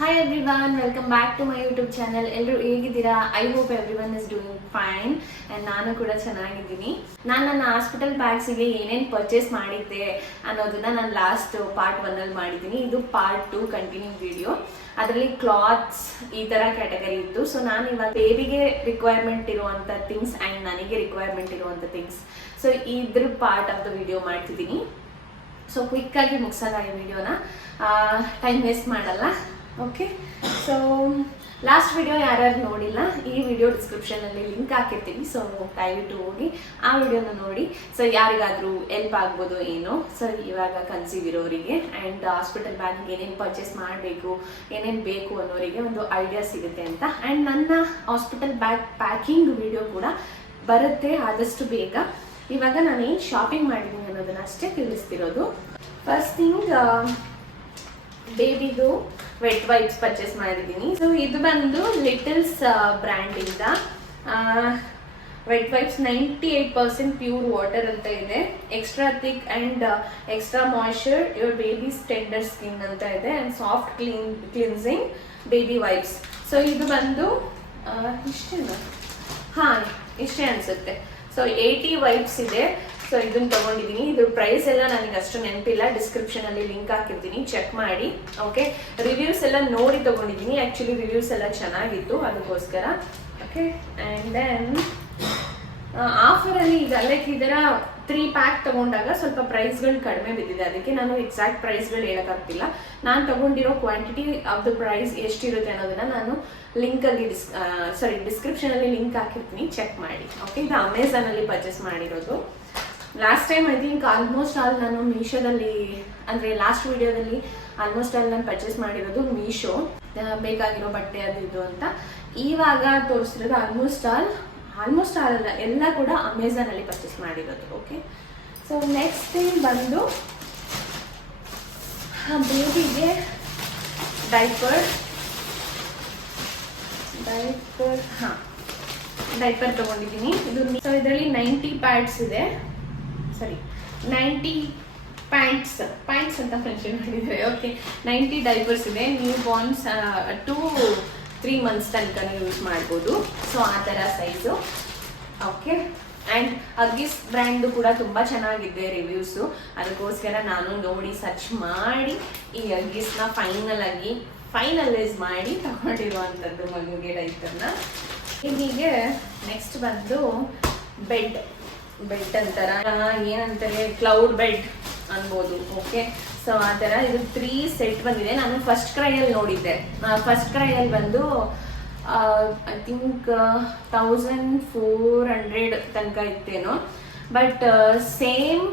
Hi everyone, welcome back to my YouTube channel. ಎಲ್ಲರೂ ಹೇಗಿದ್ದೀರಾ? I hope everyone is doing fine and ನಾನು ಕೂಡ ಚೆನ್ನಾಗಿದ್ದೀನಿ. ನಾನು ನನ್ನ ಹಾಸ್ಪಿಟಲ್ ಬ್ಯಾಗ್ಸಿಗೆ ಏನೇನು ಪರ್ಚೇಸ್ ಮಾಡಿದ್ದೆ ಅನ್ನೋದನ್ನ ನಾನು ಲಾಸ್ಟ್ ಪಾರ್ಟ್ 1 ಅಲ್ಲಿ ಮಾಡಿದ್ದೀನಿ. ಇದು ಪಾರ್ಟ್ 2 ಕಂಟಿನ್ಯೂ ವಿಡಿಯೋ. ಅದರಲ್ಲಿ ಕ್ಲಾತ್ಸ್ ಈ ಥರ ಕ್ಯಾಟಗರಿ ಇತ್ತು. ಸೊ ನಾನು ಇವಾಗ ಬೇಬಿಗೆ ರಿಕ್ವೈರ್ಮೆಂಟ್ ಇರುವಂಥ ಥಿಂಗ್ಸ್ ಆ್ಯಂಡ್ ನನಗೆ ರಿಕ್ವೈರ್ಮೆಂಟ್ ಇರುವಂಥ ಥಿಂಗ್ಸ್, ಸೊ ಇದ್ರ ಪಾರ್ಟ್ ಆಫ್ ದ ವಿಡಿಯೋ ಮಾಡ್ತಿದ್ದೀನಿ. ಸೊ ಕ್ವಿಕ್ಕಾಗಿ ಮುಗಿಸೋಣ ಈ ವಿಡಿಯೋನ, ಟೈಮ್ ವೇಸ್ಟ್ ಮಾಡಲ್ಲ. ಓಕೆ, ಸೊ ಲಾಸ್ಟ್ ವಿಡಿಯೋ ಯಾರ್ಯಾರು ನೋಡಿಲ್ಲ, ಈ ವಿಡಿಯೋ ಡಿಸ್ಕ್ರಿಪ್ಷನಲ್ಲಿ ಲಿಂಕ್ ಹಾಕಿರ್ತೀವಿ. ಸೊ ದಯವಿಟ್ಟು ಹೋಗಿ ಆ ವಿಡಿಯೋನ ನೋಡಿ. ಸೊ ಯಾರಿಗಾದರೂ ಹೆಲ್ಪ್ ಆಗ್ಬೋದು ಏನೋ. ಸೊ ಇವಾಗ ಕನ್ಸೀವ್ ಇರೋರಿಗೆ ಆ್ಯಂಡ್ ಹಾಸ್ಪಿಟಲ್ ಬ್ಯಾಗಿಗೆ ಏನೇನು ಪರ್ಚೇಸ್ ಮಾಡಬೇಕು, ಏನೇನು ಬೇಕು ಅನ್ನೋರಿಗೆ ಒಂದು ಐಡಿಯಾ ಸಿಗುತ್ತೆ ಅಂತ. ಆ್ಯಂಡ್ ನನ್ನ ಹಾಸ್ಪಿಟಲ್ ಬ್ಯಾಗ್ ಪ್ಯಾಕಿಂಗ್ ವಿಡಿಯೋ ಕೂಡ ಬರುತ್ತೆ ಆದಷ್ಟು ಬೇಗ. ಇವಾಗ ನಾನು ಏನು ಶಾಪಿಂಗ್ ಮಾಡಿದ್ದೀನಿ ಅನ್ನೋದನ್ನ ಅಷ್ಟೇ ತಿಳಿಸ್ತಿರೋದು. ಫಸ್ಟ್ ಥಿಂಗ್, ಬೇಬಿದು ವೆಟ್ ವೈಪ್ಸ್ ಪರ್ಚೇಸ್ ಮಾಡಿದ್ದೀನಿ. ಸೊ ಇದು ಬಂದು ಲಿಟಲ್ಸ್ ಬ್ರ್ಯಾಂಡಿಂದ ವೆಟ್ ವೈಪ್ಸ್ 98% ಪ್ಯೂರ್ ವಾಟರ್ ಅಂತ ಇದೆ. Extra thick and extra moisture your baby's tender skin ಅಂತ ಇದೆ. And soft cleansing baby wipes. So ಇದು ಬಂದು ಇಷ್ಟೇನಾ? ಹಾಂ, ಇಷ್ಟೇ ಅನಿಸುತ್ತೆ. ಸೊ 80 ವೈಪ್ಸ್ ಇದೆ. ಸೊ ಇದನ್ನ ತಗೊಂಡಿದ್ದೀನಿ. ಇದ್ರ ಪ್ರೈಸ್ ಎಲ್ಲ ನನಗೆ ಅಷ್ಟು ನೆನಪಿಲ್ಲ, ಡಿಸ್ಕ್ರಿಪ್ಷನ್ ಅಲ್ಲಿ ಲಿಂಕ್ ಹಾಕಿರ್ತೀನಿ, ಚೆಕ್ ಮಾಡಿ. ಓಕೆ, ರಿವ್ಯೂಸ್ ಎಲ್ಲ ನೋಡಿ ತಗೊಂಡಿದ್ದೀನಿ. ಆಕ್ಚುಲಿ ರಿವ್ಯೂಸ್ ಎಲ್ಲ ಚೆನ್ನಾಗಿತ್ತು, ಅದಕ್ಕೋಸ್ಕರ. ಓಕೆ, ಆ್ಯಂಡ್ ದೆನ್ ಆಫರಲ್ಲಿ ಇದೆ. ಲೈಕ್ ಇದರ 3 ಪ್ಯಾಕ್ ತಗೊಂಡಾಗ ಸ್ವಲ್ಪ ಪ್ರೈಸ್ಗಳು ಕಡಿಮೆ ಬಿದ್ದಿದೆ. ಅದಕ್ಕೆ ನಾನು ಎಕ್ಸಾಕ್ಟ್ ಪ್ರೈಸ್ಗಳು ಹೇಳೋಕ್ಕಾಗ್ತಿಲ್ಲ. ನಾನು ತಗೊಂಡಿರೋ ಕ್ವಾಂಟಿಟಿ ಆಫ್ ದ ಪ್ರೈಸ್ ಎಷ್ಟಿರುತ್ತೆ ಅನ್ನೋದನ್ನ ನಾನು ಲಿಂಕಲ್ಲಿ ಡಿಸ್ಕ್ರಿಪ್ಷನಲ್ಲಿ ಲಿಂಕ್ ಹಾಕಿರ್ತೀನಿ, ಚೆಕ್ ಮಾಡಿ. ಓಕೆ, ಇದು ಅಮೆಝಾನಲ್ಲಿ ಪರ್ಚೇಸ್ ಮಾಡಿರೋದು. Last time I think almost all ನಾನು ಮೀಶೋದಲ್ಲಿ, ಅಂದರೆ ಲಾಸ್ಟ್ ವಿಡಿಯೋದಲ್ಲಿ ಆಲ್ಮೋಸ್ಟ್ ಆಲ್ ನಾನು ಪರ್ಚೇಸ್ ಮಾಡಿರೋದು ಮೀಶೋ, ಬೇಕಾಗಿರೋ ಬಟ್ಟೆ ಅದು ಇದು ಅಂತ. ಇವಾಗ ತೋರಿಸಿರೋದು ಆಲ್ಮೋಸ್ಟ್ ಆಲ್ ಅಲ್ಲ, ಎಲ್ಲ ಕೂಡ ಅಮೆಝಾನಲ್ಲಿ ಪರ್ಚೇಸ್ ಮಾಡಿರೋದು. ಓಕೆ, ಸೊ ನೆಕ್ಸ್ಟ್ ಥಿಂಗ್ ಬಂದು ಬೇಬಿಗೆ ಡೈಪರ್ ತಗೊಂಡಿದ್ದೀನಿ. ಇದು ಸೊ ಇದರಲ್ಲಿ 90 ಪ್ಯಾಡ್ಸ್ ಇದೆ. 90 ಪ್ಯಾಂಟ್ಸ್ ಅಂತ ಮೆನ್ಷನ್ ಮಾಡಿದ್ದಾರೆ. ಓಕೆ, 90 ಡೈಪರ್ಸ್ ಇದೆ. ನ್ಯೂ ಬಾರ್ನ್ಸ್ 2 3 ಮಂತ್ಸ್ ತನಕ ಯೂಸ್ ಮಾಡ್ಬೋದು. ಸೊ ಆ ಥರ ಸೈಜು. ಓಕೆ, ಆ್ಯಂಡ್ ಅಗ್ಗಿಸ್ ಬ್ರ್ಯಾಂಡು ಕೂಡ ತುಂಬ ಚೆನ್ನಾಗಿದೆ ರಿವ್ಯೂಸು. ಅದಕ್ಕೋಸ್ಕರ ನಾನು ನೋಡಿ ಸರ್ಚ್ ಮಾಡಿ ಈ ಅಗ್ಗಿಸ್ನ ಫೈನಲೈಸ್ ಮಾಡಿ ತಗೊಂಡಿರುವಂಥದ್ದು ಮಗುಗೆ ಡೈಪರ್ನ. ಹೀಗೆ ನೆಕ್ಸ್ಟ್ ಬಂದು ಬೆಡ್ ಅಂತಾರ, ಏನಂತಾರೆ, ಕ್ಲೌಡ್ ಬೆಡ್ ಅನ್ಬೋದು. ಓಕೆ, ಸೊ ಆ ಥರ ಇದು 3 ಸೆಟ್ ಬಂದಿದೆ. ನಾನು ಫಸ್ಟ್ ಕ್ರೈಯಲ್ಲಿ ನೋಡಿದ್ದೆ. ಫಸ್ಟ್ ಕ್ರೈಯಲ್ಲಿ ಬಂದು ಐ ಥಿಂಕ್ 1400 ತನಕ ಇತ್ತೇನೋ. ಬಟ್ ಸೇಮ್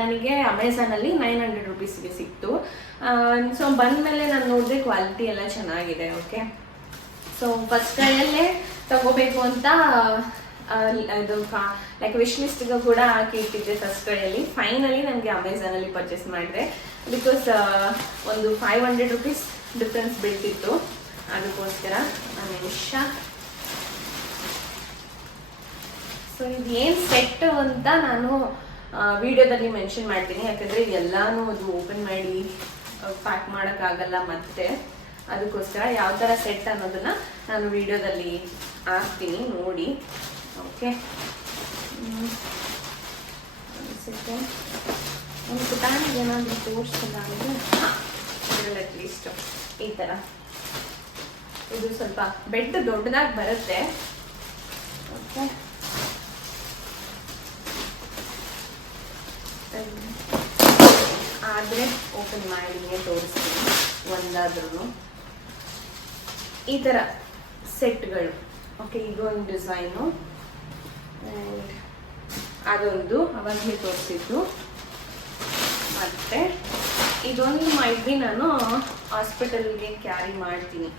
ನನಗೆ ಅಮೆಝಾನಲ್ಲಿ 900 ರುಪೀಸ್ಗೆ ಸಿಕ್ತು. ಸೊ ಬಂದಮೇಲೆ ನಾನು ನೋಡಿದ್ರೆ ಕ್ವಾಲಿಟಿ ಎಲ್ಲ ಚೆನ್ನಾಗಿದೆ. ಓಕೆ, ಸೊ ಫಸ್ಟ್ ಕ್ರೈಯಲ್ಲೇ ತಗೋಬೇಕು ಅಂತ ಇದು ಲೈಕ್ ವಿಶ್ ಲಿಸ್ಟ್ಗೆ ಕೂಡ ಹಾಕಿ ಇಟ್ಟಿದ್ದೆ ಫಸ್ಟ್ ಕ್ರೈಯಲ್ಲಿ. ಫೈನಲಿ ನನಗೆ ಅಮೆಝಾನಲ್ಲಿ ಪರ್ಚೇಸ್ ಮಾಡಿದೆ. ಬಿಕಾಸ್ ಒಂದು 500 ರುಪೀಸ್ ಡಿಫ್ರೆನ್ಸ್ ಬೀಳ್ತಿತ್ತು, ಅದಕ್ಕೋಸ್ಕರ. ನಿಮಿಷ, ಸೊ ಇದು ಏನು ಸೆಟ್ ಅಂತ ನಾನು ವಿಡಿಯೋದಲ್ಲಿ ಮೆನ್ಷನ್ ಮಾಡ್ತೀನಿ. ಯಾಕಂದರೆ ಎಲ್ಲಾನು ಅದು ಓಪನ್ ಮಾಡಿ ಪ್ಯಾಕ್ ಮಾಡೋಕ್ಕಾಗಲ್ಲ ಮತ್ತೆ. ಅದಕ್ಕೋಸ್ಕರ ಯಾವ ಥರ ಸೆಟ್ ಅನ್ನೋದನ್ನ ನಾನು ವಿಡಿಯೋದಲ್ಲಿ ಹಾಕ್ತೀನಿ, ನೋಡಿ. ಓಕೆ, ಒಂದು ಪುಟಾಣಿಗೆ ಏನಾದರೂ ತೋರಿಸಿಲ್ಲ ಅಂದರೆ ಇದರಲ್ಲಿ ಅಟ್ಲೀಸ್ಟ್ ಈ ಥರ. ಇದು ಸ್ವಲ್ಪ ಬೆಡ್ ದೊಡ್ಡದಾಗಿ ಬರುತ್ತೆ. ಓಕೆ, ಆದರೆ ಓಪನ್ ಮಾಡಿ ತೋರಿಸ್ತೀನಿ ಒಂದಾದ್ರೂ. ಈ ಥರ ಸೆಟ್ಗಳು. ಓಕೆ, ಇದೊಂದು ಡಿಸೈನು, ಆ್ಯಂಡ್ ಅದೊಂದು ಅವಾಗಲೇ ತೋರಿಸಿದ್ದು. ಮತ್ತು ಇದೊಂದು ಮೈಬಿ ನಾನು ಹಾಸ್ಪಿಟಲ್ಗೆ ಕ್ಯಾರಿ ಮಾಡ್ತೀನಿ.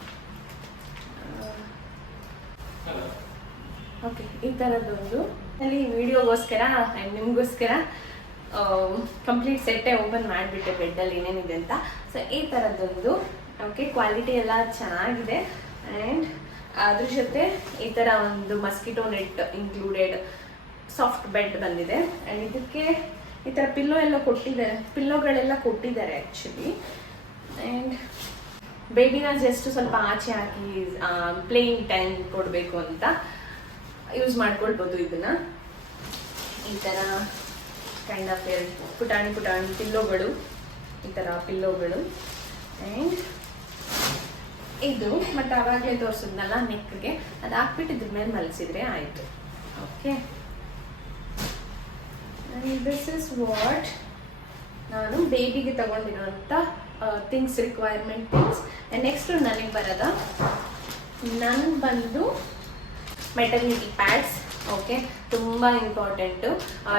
ಓಕೆ, ಈ ಥರದ್ದೊಂದು ಅಲ್ಲಿ ವಿಡಿಯೋಗೋಸ್ಕರ ಆ್ಯಂಡ್ ನಿಮಗೋಸ್ಕರ ಕಂಪ್ಲೀಟ್ ಸೆಟ್ಟೇ ಓಪನ್ ಮಾಡಿಬಿಟ್ಟೆ ಬೆಡ್ಡಲ್ಲಿ ಏನೇನಿದೆ ಅಂತ. ಸೊ ಈ ಥರದ್ದೊಂದು. ಓಕೆ, ಕ್ವಾಲಿಟಿ ಎಲ್ಲ ಚೆನ್ನಾಗಿದೆ. ಆ್ಯಂಡ್ ಅದ್ರ ಜೊತೆ ಈ ಥರ ಒಂದು mosquito net included soft bed ಬಂದಿದೆ. ಆ್ಯಂಡ್ ಇದಕ್ಕೆ ಈ ಥರ ಪಿಲ್ಲೋಗಳೆಲ್ಲ ಕೊಟ್ಟಿದ್ದಾರೆ ಆ್ಯಕ್ಚುಲಿ. ಆ್ಯಂಡ್ ಬೇಬಿನ ಜಸ್ಟ್ ಸ್ವಲ್ಪ ಆಚೆ ಹಾಕಿ ಪ್ಲೇಯಿಂಗ್ ಟೈಮ್ ಕೊಡಬೇಕು ಅಂತ ಯೂಸ್ ಮಾಡ್ಕೊಳ್ಬೋದು ಇದನ್ನ. ಈ ಥರ ಕೈಂಡ್ ಆಫ್ ಪುಟಾಣಿ ಪಿಲ್ಲೋಗಳು, ಈ ಥರ ಪಿಲ್ಲೋಗಳು. ಆ್ಯಂಡ್ ಇದು ಮತ್ತೆ ಆವಾಗಲೇ ತೋರಿಸಿದ್ನಲ್ಲ ನೆಕ್ಗೆ, ಅದು ಹಾಕ್ಬಿಟ್ಟು ಇದ್ರ ಮೇಲೆ ಮಲಸಿದ್ರೆ ಆಯಿತು. ಓಕೆ, ದಿಸ್ ಇಸ್ ವಾಟ್ ನಾನು ಬೇಬಿಗೆ ತಗೊಂಡಿರೋಂಥ ಥಿಂಗ್ಸ್, ರಿಕ್ವೈರ್ಮೆಂಟ್ ಥಿಂಗ್ಸ್. ನೆಕ್ಸ್ಟ್ ನನಗೆ ಬಂದು ಮೆಟರ್ನಿಟಿ ಪ್ಯಾಡ್ಸ್. ಓಕೆ, ತುಂಬ ಇಂಪಾರ್ಟೆಂಟು.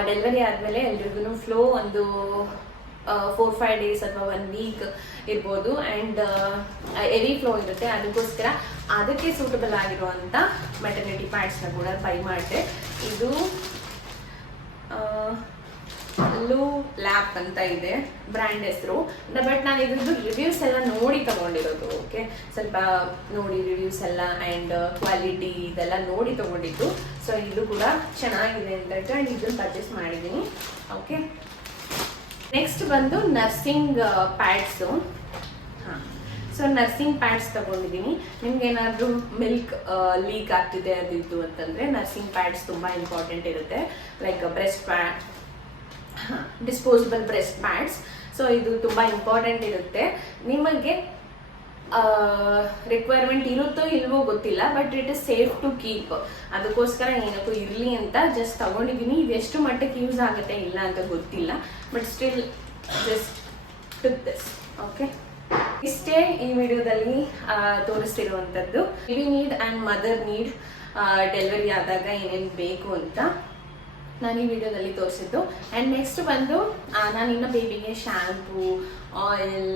ಡೆಲಿವರಿ ಆದಮೇಲೆ ಎಲ್ರಿಗೂ ಫ್ಲೋ ಒಂದು 4-5 ಡೇಸ್ ಅಥವಾ 1 ವೀಕ್ ಇರ್ಬೋದು, ಆ್ಯಂಡ್ ಹೆವಿ ಫ್ಲೋ ಇರುತ್ತೆ. ಅದಕ್ಕೋಸ್ಕರ ಅದಕ್ಕೆ ಸೂಟಬಲ್ ಆಗಿರುವಂಥ ಮೆಟರ್ನಿಟಿ ಪ್ಯಾಡ್ಸ್ನ ಕೂಡ ಬೈ ಮಾಡಿದೆ. ಇದು ಲೂ ಲ್ಯಾಪ್ ಅಂತ ಇದೆ ಬ್ರ್ಯಾಂಡ್ ಹೆಸರು. ಬಟ್ ನಾನು ಇದ್ರದ್ದು ರಿವ್ಯೂಸ್ ಎಲ್ಲ ನೋಡಿ ತಗೊಂಡಿರೋದು. ಓಕೆ, ಸ್ವಲ್ಪ ನೋಡಿ ರಿವ್ಯೂಸ್ ಎಲ್ಲ ಆ್ಯಂಡ್ ಕ್ವಾಲಿಟಿ ಇದೆಲ್ಲ ನೋಡಿ ತಗೊಂಡಿದ್ದು. ಸೊ ಇದು ಕೂಡ ಚೆನ್ನಾಗಿದೆ ಅಂತ ಹೇಳ್ತು, ಆ್ಯಂಡ್ ಇದನ್ನು ಪರ್ಚೇಸ್ ಮಾಡಿದ್ದೀನಿ. ಓಕೆ, ನೆಕ್ಸ್ಟ್ ಬಂದು ನರ್ಸಿಂಗ್ ಪ್ಯಾಡ್ಸು. ಹಾಂ, ಸೊ ನರ್ಸಿಂಗ್ ಪ್ಯಾಡ್ಸ್ ತಗೊಂಡಿದ್ದೀನಿ. ನಿಮ್ಗೆ ಏನಾದರೂ ಮಿಲ್ಕ್ ಲೀಕ್ ಆಗ್ತಿದೆ ಅದಿದ್ದು ಅಂತಂದರೆ ನರ್ಸಿಂಗ್ ಪ್ಯಾಡ್ಸ್ ತುಂಬ ಇಂಪಾರ್ಟೆಂಟ್ ಇರುತ್ತೆ. Like breast pad, disposable breast pads. So ಇದು ತುಂಬ ಇಂಪಾರ್ಟೆಂಟ್ ಇರುತ್ತೆ. ನಿಮಗೆ ರಿಕ್ವೈರ್ಮೆಂಟ್ ಇರುತ್ತೋ ಇಲ್ವೋ ಗೊತ್ತಿಲ್ಲ, but it is safe to keep. ಅದಕ್ಕೋಸ್ಕರ ಏನಕ್ಕೂ ಇರಲಿ ಅಂತ ಜಸ್ಟ್ ತಗೊಂಡಿದ್ದೀನಿ. ಇದು ಎಷ್ಟು ಮಟ್ಟಕ್ಕೆ ಯೂಸ್ ಆಗುತ್ತೆ ಇಲ್ಲ ಅಂತ ಗೊತ್ತಿಲ್ಲ, but still just took this. Okay, ಇಷ್ಟೇ ಈ ವಿಡಿಯೋದಲ್ಲಿ ತೋರಿಸ್ತಿರುವಂಥದ್ದು. Baby need and mother need delivery ಆದಾಗ ಏನೇನು ಬೇಕು ಅಂತ ನಾನು ಈ ವಿಡಿಯೋದಲ್ಲಿ ತೋರಿಸಿದ್ದು. ಆ್ಯಂಡ್ ನೆಕ್ಸ್ಟ್ ಬಂದು ನಾನು ಇನ್ನು ಬೇಬಿಗೆ ಶ್ಯಾಂಪೂ, ಆಯಿಲ್,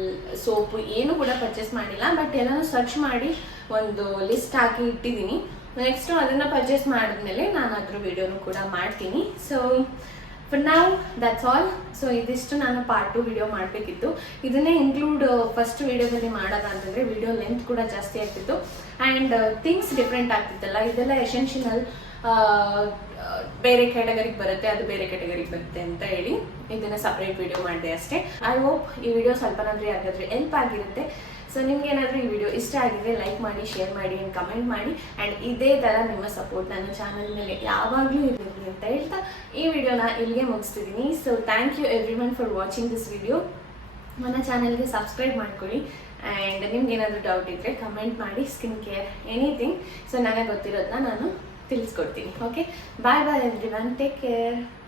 ಸೋಪು ಏನು ಕೂಡ ಪರ್ಚೇಸ್ ಮಾಡಿಲ್ಲ, ಬಟ್ ಎಲ್ಲನೂ ಸರ್ಚ್ ಮಾಡಿ ಒಂದು ಲಿಸ್ಟ್ ಹಾಕಿ ಇಟ್ಟಿದ್ದೀನಿ. ನೆಕ್ಸ್ಟು ಅದನ್ನು ಪರ್ಚೇಸ್ ಮಾಡಿದ್ಮೇಲೆ ನಾನು ಅದ್ರ ವಿಡಿಯೋನು ಕೂಡ ಮಾಡ್ತೀನಿ. So for now that's all. So ಇದಿಷ್ಟು ನಾನು ಪಾರ್ಟ್ 2 ವಿಡಿಯೋ ಮಾಡಬೇಕಿತ್ತು. ಇದನ್ನೇ ಇನ್ಕ್ಲೂಡ್ ಫಸ್ಟ್ ವಿಡಿಯೋದಲ್ಲಿ ಮಾಡೋದ ಅಂತಂದರೆ ವಿಡಿಯೋ ಲೆಂತ್ ಕೂಡ ಜಾಸ್ತಿ ಆಗ್ತಿತ್ತು, ಆ್ಯಂಡ್ ಥಿಂಗ್ಸ್ ಡಿಫ್ರೆಂಟ್ ಆಗ್ತಿತ್ತಲ್ಲ. ಇದೆಲ್ಲ ಎಸೆನ್ಷಿಯಲ್ ಬೇರೆ ಕ್ಯಾಟಗರಿಗೆ ಬರುತ್ತೆ, ಅದು ಬೇರೆ ಕ್ಯಾಟಗರಿಗೆ ಬರುತ್ತೆ ಅಂತ ಹೇಳಿ ಇದನ್ನು ಸಪ್ರೇಟ್ ವಿಡಿಯೋ ಮಾಡಿದೆ ಅಷ್ಟೇ. ಐ ಹೋಪ್ ಈ ವಿಡಿಯೋ ಸ್ವಲ್ಪನಾದ್ರೂ ಯಾರಿಗಾದ್ರೂ ಹೆಲ್ಪ್ ಆಗಿರುತ್ತೆ. ಸೊ ನಿಮ್ಗೆ ಏನಾದರೂ ಈ ವಿಡಿಯೋ ಇಷ್ಟ ಆಗಿದ್ರೆ ಲೈಕ್ ಮಾಡಿ, ಶೇರ್ ಮಾಡಿ ಆ್ಯಂಡ್ ಕಮೆಂಟ್ ಮಾಡಿ. ಆ್ಯಂಡ್ ಇದೇ ಥರ ನಿಮ್ಮ ಸಪೋರ್ಟ್ ನನ್ನ ಚಾನಲ್ ಮೇಲೆ ಯಾವಾಗಲೂ ಇರಲಿ ಅಂತ ಹೇಳ್ತಾ ಈ ವಿಡಿಯೋನ ಇಲ್ಲಿಗೆ ಮುಗಿಸ್ತಿದ್ದೀನಿ. So thank you everyone for watching this video. ನನ್ನ ಚಾನಲ್ಗೆ ಸಬ್ಸ್ಕ್ರೈಬ್ ಮಾಡ್ಕೊಳ್ಳಿ. ಆ್ಯಂಡ್ ನಿಮ್ಗೆ ಏನಾದರೂ ಡೌಟ್ ಇದ್ದರೆ ಕಮೆಂಟ್ ಮಾಡಿ, ಸ್ಕಿನ್ ಕೇರ್ ಎನಿಥಿಂಗ್. ಸೊ ನನಗೆ ಗೊತ್ತಿರೋದನ್ನ ನಾನು ತಿಳಿಸ್ಕೊಡ್ತೀನಿ. ಓಕೆ, ಬಾಯ್ ಬಾಯ್ ಎವ್ರಿ ಒನ್, ಟೇಕ್ ಕೇರ್.